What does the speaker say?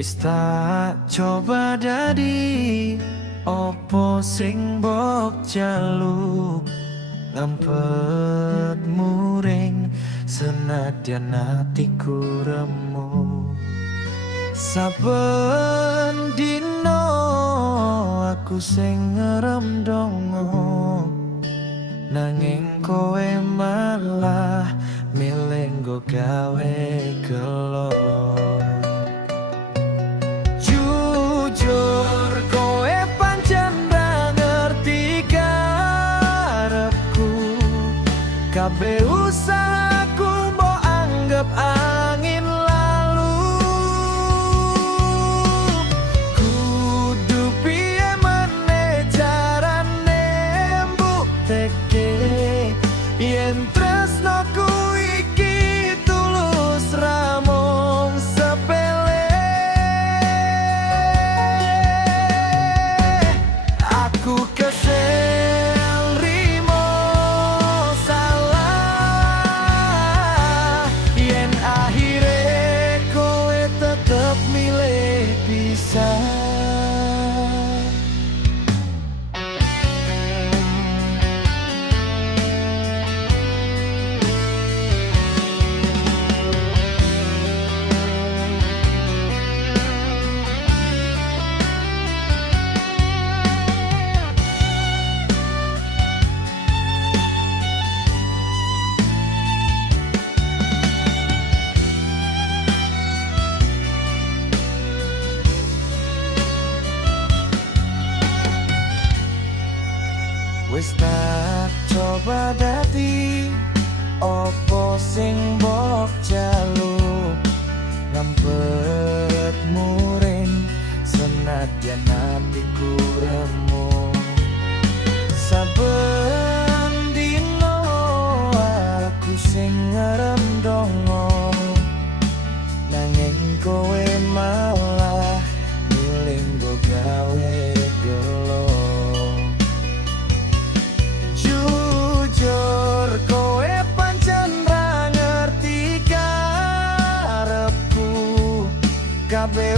Wis tak coba dadi opo sing mbok jaluk, ngampet muring senadyan atiku remuk. Saben dino aku sing ngerem dongo, nanging kowe malah milih nggo gawe gelo. Jujur kowe pancen ra ngerti karepku, kabeh usahaku mbok anggap angin lalu. Kudu piye meneh carane mbukteke yen tresnoku iki tulus ra mung sepele. Aku kesel rimo salah yen akhire kowe tetep milih pisah. Wis tak coba dadi opo sing mbok jaluk, ngampet muring senadyan atiku remuk. Saben dino aku sing ngerem dongo, nanging kowe malah milih nggo gawe gelo. Jujur kowe pancen ra ngerti karepku, kabeh